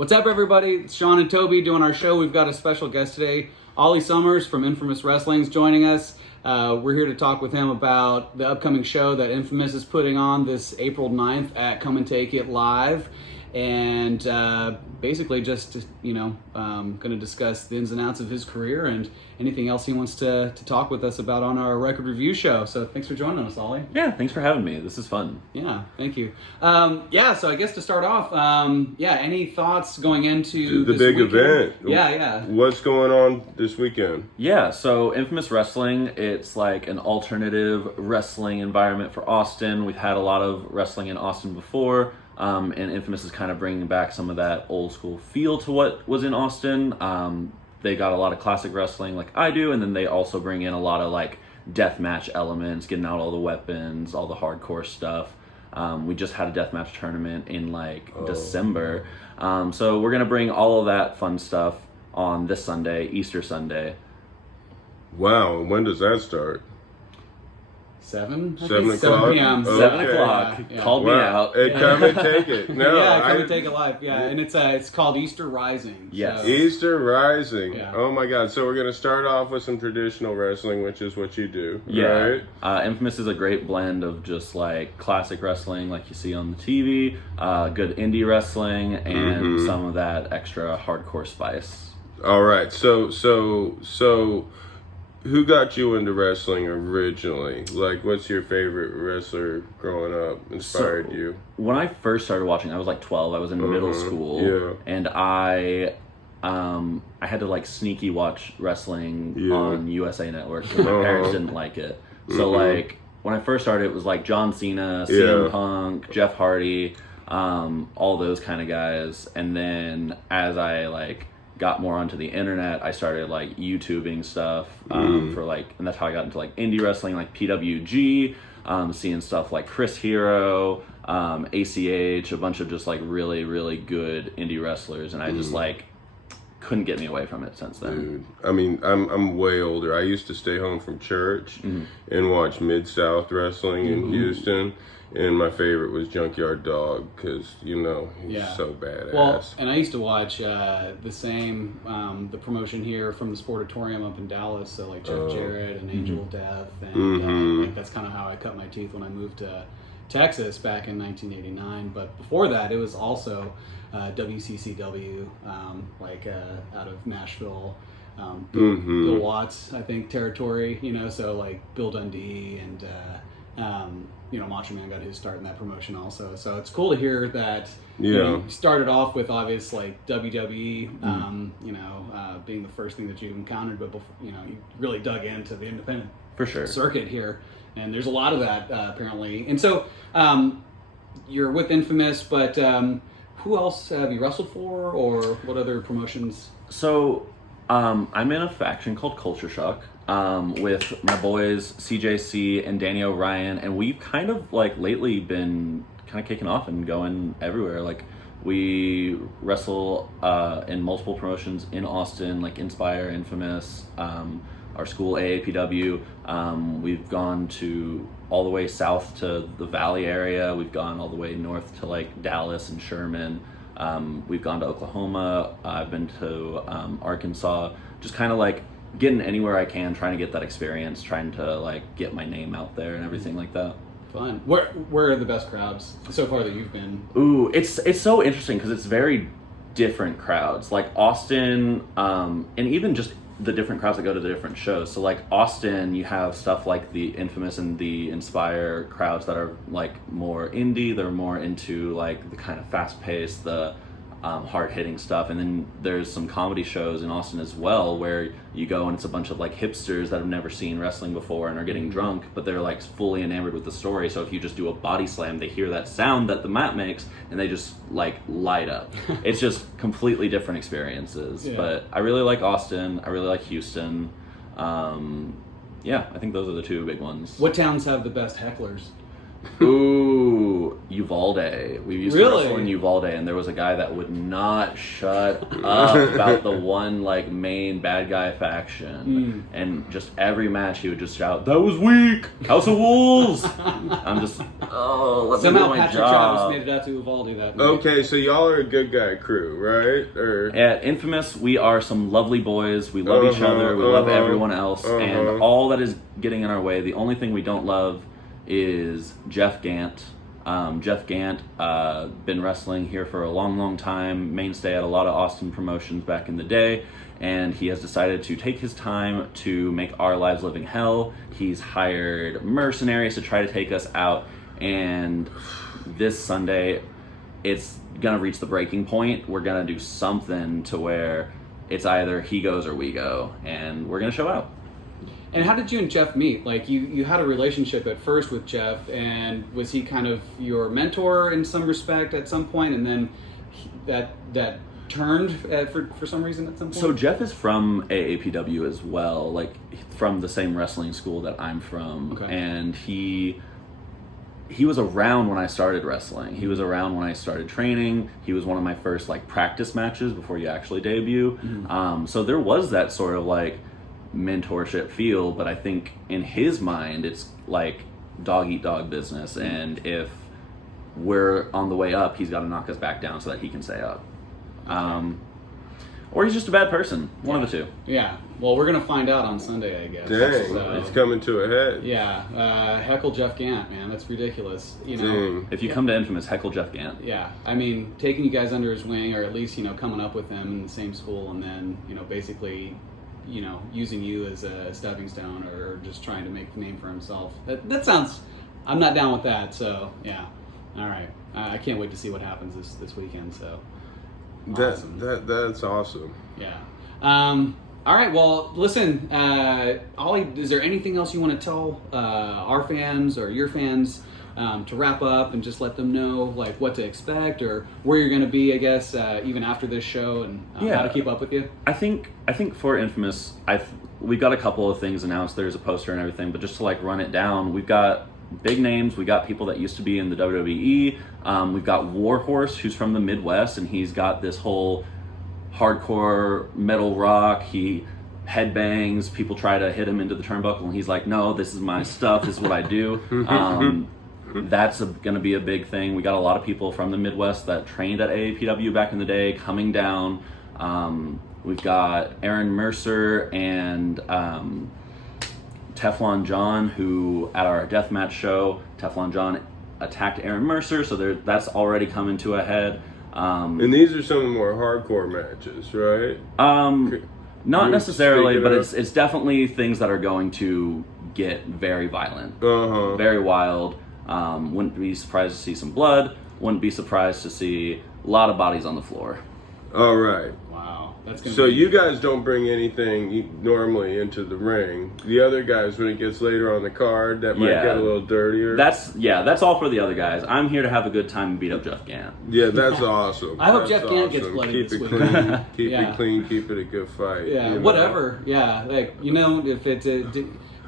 What's up, everybody? It's Sean and Toby doing our show. We've got a special guest today. Ollie Summers from Infamous Wrestling's joining us. We're here to talk with him about the upcoming show that Infamous is putting on this April 9th at Come and Take It Live. And basically just, going to discuss the ins and outs of his career and anything else he wants to talk with us about on our record review show. So thanks for joining us, Ollie. Yeah, thanks for having me. This is fun. Yeah, thank you. So I guess to start off, any thoughts going into the this big weekend? event? Yeah. What's going on this weekend? Yeah, so Infamous Wrestling, it's like an alternative wrestling environment for Austin. We've had a lot of wrestling in Austin before. And Infamous is kind of bringing back some of that old school feel to what was in Austin. They got a lot of classic wrestling like I do, and then they also bring in a lot of like deathmatch elements, getting out all the weapons, all the hardcore stuff. We just had a deathmatch tournament in December. So we're going to bring all of that fun stuff on this Sunday, Easter Sunday. Wow, when does that start? 7 o'clock? 7 p.m. Okay. 7 o'clock. Yeah. Called me out. Hey, come and take it. No, Come and Take It Live. Yeah, and it's called Easter Rising. Yes. So, Easter Rising. Yeah. Oh my God. So we're going to start off with some traditional wrestling, which is what you do. Yeah. Right? Infamous is a great blend of just like classic wrestling like you see on the TV, good indie wrestling, and some of that extra hardcore spice. All right. So who got you into wrestling originally? Like, what's your favorite wrestler growing up inspired you? When I first started watching, I was like 12. I was in middle school. Yeah. And I had to like sneaky watch wrestling on USA Network because my parents didn't like it. So like when I first started, it was like John Cena, CM Punk, Jeff Hardy, all those kind of guys. And then as I like got more onto the internet, I started like YouTubing stuff for like, and that's how I got into like indie wrestling, like PWG, seeing stuff like Chris Hero, ACH, a bunch of just like really, really good indie wrestlers, and I just like couldn't get me away from it since then. Dude, I mean, I'm way older. I used to stay home from church and watch Mid-South wrestling in Houston. And my favorite was Junkyard Dog because, he's so badass. Well, and I used to watch the promotion here from the Sportatorium up in Dallas. So like Jeff Jarrett and Angel of Death. And that's kind of how I cut my teeth when I moved to Texas back in 1989. But before that, it was also WCCW, out of Nashville. Bill Watts, I think, territory, so like Bill Dundee and... Macho Man got his start in that promotion also. So it's cool to hear that you started off with obvious like WWE, being the first thing that you encountered, but before, you really dug into the independent circuit here. And there's a lot of that apparently. And so you're with Infamous, but who else have you wrestled for, or what other promotions? So I'm in a faction called Culture Shock. With my boys CJC and Danny O'Ryan, and we've kind of like lately been kind of kicking off and going everywhere. Like we wrestle in multiple promotions in Austin, like Inspire, Infamous, our school AAPW. We've gone to all the way south to the Valley area. We've gone all the way north to like Dallas and Sherman. We've gone to Oklahoma. I've been to Arkansas. Just kind of like getting anywhere I can, trying to get that experience, trying to like get my name out there and everything like that. Fun. Where are the best crowds so far that you've been? Ooh, it's so interesting because it's very different crowds. Like Austin, and even just the different crowds that go to the different shows. So like Austin, you have stuff like the Infamous and the Inspire crowds that are like more indie. They're more into like the kind of fast paced, the hard-hitting stuff. And then there's some comedy shows in Austin as well where you go and it's a bunch of like hipsters that have never seen wrestling before and are getting drunk, but they're like fully enamored with the story. So if you just do a body slam, they hear that sound that the mat makes and they just like light up. It's just completely different experiences. But I really like Austin. I really like Houston. I think those are the two big ones. What towns have the best hecklers? Ooh, Uvalde. We used to Really? wrestle in Uvalde, and there was a guy that would not shut up about the one like main bad guy faction, and just every match he would just shout, "That was weak, House of Wolves." I'm just, let me Somehow do my Patrick job. Travis made it out to Uvalde that night. Okay, so y'all are a good guy crew, right? Or At Infamous, we are some lovely boys. We love each other. We love everyone else, and all that is getting in our way. The only thing we don't love is Jeff Gant. Jeff Gant, been wrestling here for a long, long time, mainstay at a lot of Austin promotions back in the day, and he has decided to take his time to make our lives living hell. He's hired mercenaries to try to take us out, and this Sunday, it's gonna reach the breaking point. We're gonna do something to where it's either he goes or we go, and we're gonna show out. And how did you and Jeff meet? Like, you had a relationship at first with Jeff, and was he kind of your mentor in some respect at some point, and then that turned for some reason at some point? So Jeff is from AAPW as well, like from the same wrestling school that I'm from, Okay. and he was around when I started wrestling. He was around when I started training. He was one of my first like practice matches before you actually debut. So there was that sort of like mentorship feel, but I think in his mind it's like dog eat dog business, and if we're on the way up, he's got to knock us back down so that he can stay up. Or he's just a bad person. One of the two. Yeah. Well, we're gonna find out on Sunday, I guess. dang, So, it's coming to a head. yeah. Heckle Jeff Gant, man. That's ridiculous. You know. Dang. If you come to Infamous, heckle Jeff Gant. Yeah. I mean, taking you guys under his wing, or at least coming up with him in the same school, and then basically, using you as a stepping stone, or just trying to make the name for himself. That sounds. I'm not down with that. So yeah. All right. I can't wait to see what happens this weekend. So. Awesome. That's awesome. Yeah. All right. Well, listen, Ollie, is there anything else you want to tell our fans or your fans to wrap up and just let them know like what to expect or where you're going to be, I guess, even after this show, and how to keep up with you? I think for Infamous, we've got a couple of things announced. There's a poster and everything, but just to like run it down, we've got big names. We got people that used to be in the WWE. We've got Warhorse, who's from the Midwest, and he's got this whole hardcore metal rock. He headbangs. People try to hit him into the turnbuckle, and he's like, "No, this is my stuff. This is what I do." That's going to be a big thing. We got a lot of people from the Midwest that trained at AAPW back in the day coming down. We've got Aaron Mercer and Teflon John, who at our deathmatch show, Teflon John attacked Aaron Mercer, so that's already coming to a head. And these are some of the more hardcore matches, right? Not necessarily, but it's definitely things that are going to get very violent, very wild. Wouldn't be surprised to see some blood. Wouldn't be surprised to see a lot of bodies on the floor. All right. Wow, that's gonna. So be... you guys don't bring anything normally into the ring. The other guys, when it gets later on the card, that might get a little dirtier. That's all for the other guys. I'm here to have a good time and beat up Jeff Gant. Yeah, that's awesome. I hope Jeff Gant gets bloody this week. Keep it clean. Keep it a good fight. Yeah, whatever. Yeah, like if it's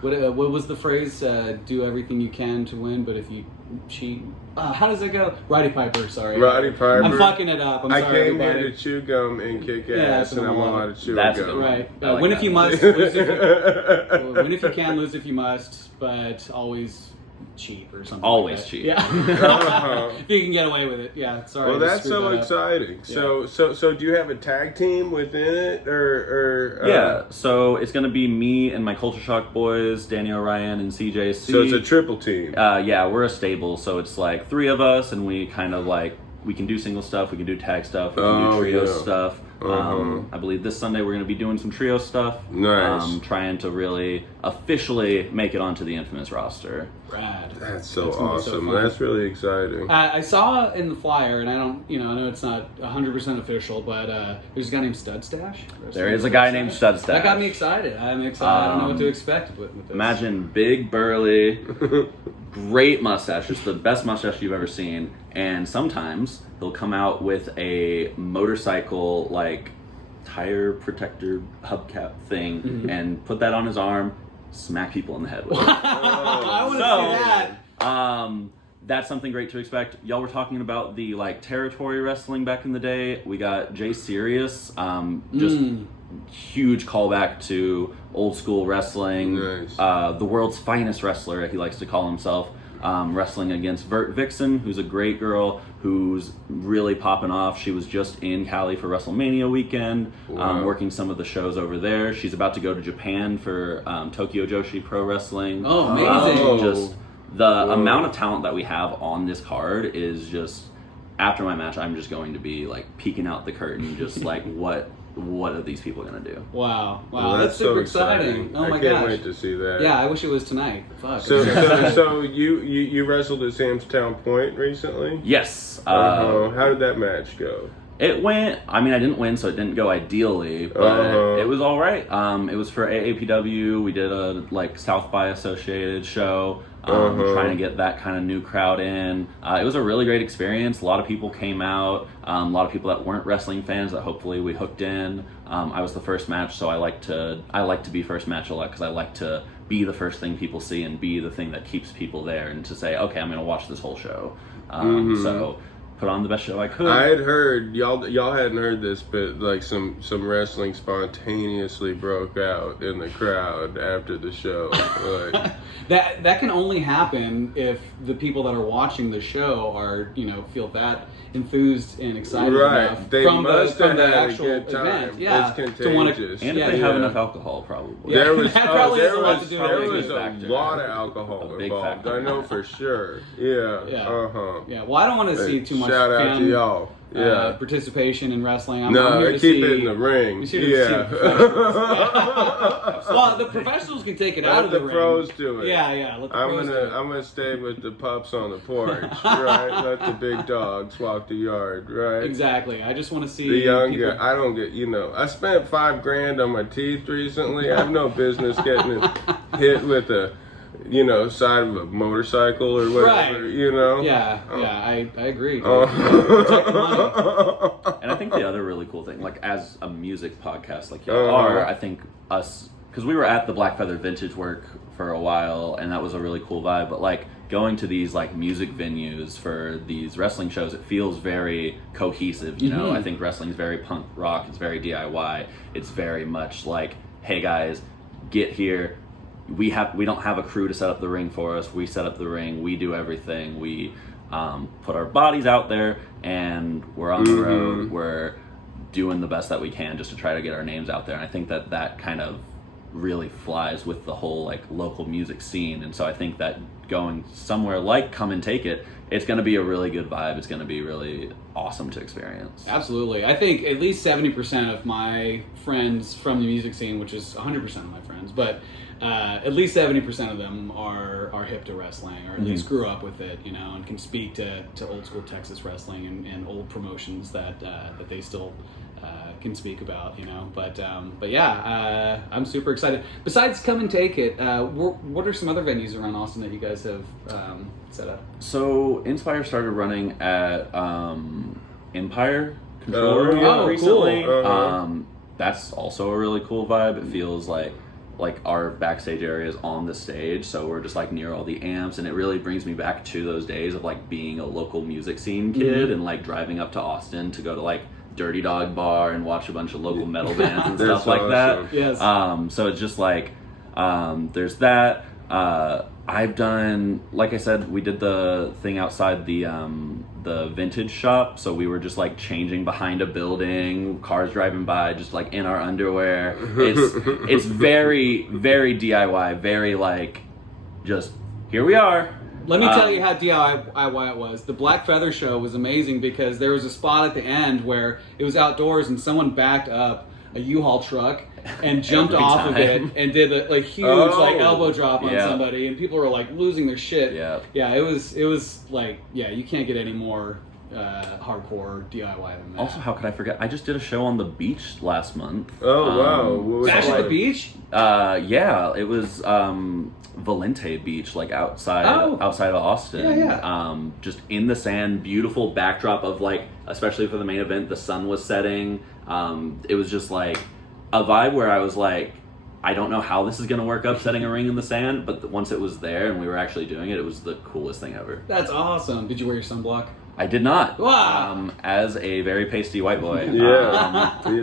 what was the phrase? Do everything you can to win, but if you cheat, how does it go? Roddy Piper, sorry. Roddy Piper. I'm fucking it up. I'm sorry, came everybody. here to chew gum and kick ass, and I'm allowed to chew That's gum. Right. I like win that. if you must, lose if you, win if you can, lose if you must, but always cheat or something. Always like that. cheat. Yeah. If you can get away with it. Yeah. Sorry. Well, that's so exciting. Yeah. So do you have a tag team within it, or Yeah, so it's going to be me and my Culture Shock boys, Daniel Ryan and CJC. So it's a triple team. Yeah, we're a stable, so it's like three of us, and we kind of like, we can do single stuff, we can do tag stuff, we can do trio stuff. I believe this Sunday we're going to be doing some trio stuff. Nice. Trying to really officially make it onto the Infamous roster. Rad. That's so That's gonna be so awesome. fun. That's really exciting. I saw in the flyer, and I don't, I know it's not 100% official, but there's a guy named Stud Stash. There is a guy named Stud Stash. That got me excited. I'm excited. I don't know what to expect with this. Imagine big, burly, great mustache. It's the best mustache you've ever seen. And sometimes he'll come out with a motorcycle, like, tire protector hubcap thing and put that on his arm, smack people in the head with it. I want to see that. that's something great to expect. Y'all were talking about the like territory wrestling back in the day. We got Jay Serious, just huge callback to old school wrestling. Nice. The world's finest wrestler, he likes to call himself. Wrestling against Vert Vixen, who's a great girl who's really popping off. She was just in Cali for WrestleMania weekend, working some of the shows over there. She's about to go to Japan for Tokyo Joshi Pro Wrestling. Oh, amazing. Just the amount of talent that we have on this card is just, after my match, I'm just going to be like peeking out the curtain, just like what are these people gonna do? Wow, Well, that's super so exciting. Oh my I can't gosh. wait to see that. Yeah, I wish it was tonight. Fuck. So you wrestled at Samstown Point recently? Yes. How did that match go? It went, I mean, I didn't win, so it didn't go ideally, but it was all right. It was for AAPW. We did a like South by Associated show, trying to get that kind of new crowd in. It was a really great experience. A lot of people came out. A lot of people that weren't wrestling fans that hopefully we hooked in. I was the first match, so I like to be first match a lot because I like to be the first thing people see and be the thing that keeps people there, and to say, okay, I'm going to watch this whole show. So put on the best show I could. I had heard y'all hadn't heard this, but like some wrestling spontaneously broke out in the crowd after the show. Like, that can only happen if the people that are watching the show are, feel that enthused and excited enough They from must the have had actual a good time. event. Yeah, It's contagious. And if they have enough alcohol, probably. Yeah. There was That probably has a lot to do with there it. was Big a factor. lot of alcohol A big involved. factor. I know for sure. Yeah. Yeah. Yeah. Well, I don't want to see too much Shout out fan to y'all. Yeah. participation in wrestling. I'm No, here I to keep see, it in the ring. I'm here to see Yeah. the professionals. Well, the professionals can take it out Let of the the ring. pros do it. Yeah. Let the pros do it. I'm gonna stay with the pups on the porch, right? Let the big dogs walk the yard, right? Exactly. I just want to see The young people. guy. I don't get. I spent $5,000 on my teeth recently. I have no business getting hit with a, side of a motorcycle or whatever. Right. Yeah. I agree. Dude. Protect the money. And I think the other really cool thing, like as a music podcast like y'all are, I think us, because we were at the Black Feather Vintage Work for a while, and that was a really cool vibe, but like going to these like music venues for these wrestling shows, it feels very cohesive, I think wrestling's very punk rock, it's very DIY, it's very much like, hey guys, get here. We don't have a crew to set up the ring for us. We set up the ring. We do everything. We put our bodies out there, and we're on the road. We're doing the best that we can just to try to get our names out there. And I think that kind of really flies with the whole like local music scene. And so I think that going somewhere like Come and Take It, it's going to be a really good vibe. It's going to be really awesome to experience. Absolutely. I think at least 70% of my friends from the music scene, which is 100% of my friends, but at least 70% of them are hip to wrestling, or at least grew up with it, and can speak to old school Texas wrestling and old promotions that they still can speak about, But yeah, I'm super excited. Besides Come and Take It, what are some other venues around Austin that you guys have set up? So Inspire started running at Empire Control Room Oh, recently. cool. That's also a really cool vibe. It feels like our backstage area is on the stage, so we're just like near all the amps, and it really brings me back to those days of like being a local music scene kid and like driving up to Austin to go to like Dirty Dog Bar and watch a bunch of local metal bands and stuff like that. Yes. So it's just like there's that. I've done, like I said, we did the thing outside the vintage shop, so we were just like changing behind a building, cars driving by, just like in our underwear. It's very, very DIY, very like just here we are. Let me tell you how DIY it was. The Black Feather show was amazing because there was a spot at the end where it was outdoors and someone backed up a U-Haul truck and jumped off of it and did a huge elbow drop on somebody, and people were like losing their shit. Yeah, it was like, you can't get any more hardcore DIY than that. Also, how could I forget? I just did a show on the beach last month. Oh wow! What was Bash it at the like? beach? Yeah, it was Valente Beach, like outside of Austin. Yeah. Just in the sand, beautiful backdrop of like, especially for the main event, the sun was setting. It was just like a vibe where I was like, I don't know how this is going to work up setting a ring in the sand, but once it was there and we were actually doing it, it was the coolest thing ever. That's awesome. Did you wear your sunblock? I did not. Wow. As a very pasty white boy,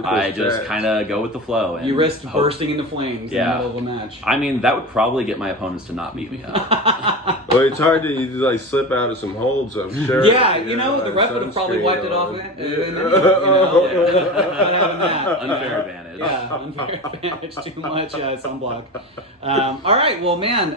I just kind of go with the flow. And you risked bursting into flames in the middle of a match. I mean, that would probably get my opponents to not beat me up. Well, it's hard to like slip out of some holds, I'm sure. Yeah, the ref would have probably wiped it off. Not having that. Unfair advantage. Yeah, unfair advantage. Too much sunblock. All right, well, man,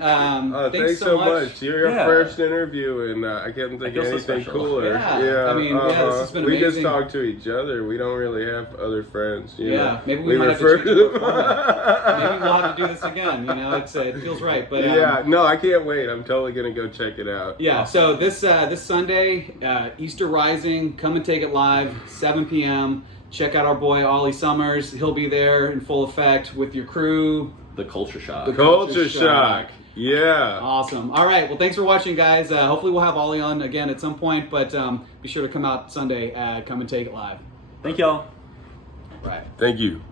thanks so much. You're your first interview, and I can't think of anything cooler. Yeah, I mean, this has been amazing. We just talk to each other. We don't really have other friends. You know? Maybe we might have to change the format. Maybe we'll have to do this again. It feels right. But no, I can't wait. I'm totally gonna go check it out. Yeah. So this Sunday, Easter Rising, come and take it live, 7 p.m. Check out our boy Ollie Summers. He'll be there in full effect with your crew. The Culture Shock. The Culture Shock. Yeah. Awesome. All right. Well, thanks for watching, guys. Hopefully we'll have Ollie on again at some point, but be sure to come out Sunday. Come and take it live. Thank y'all. Right. Thank you.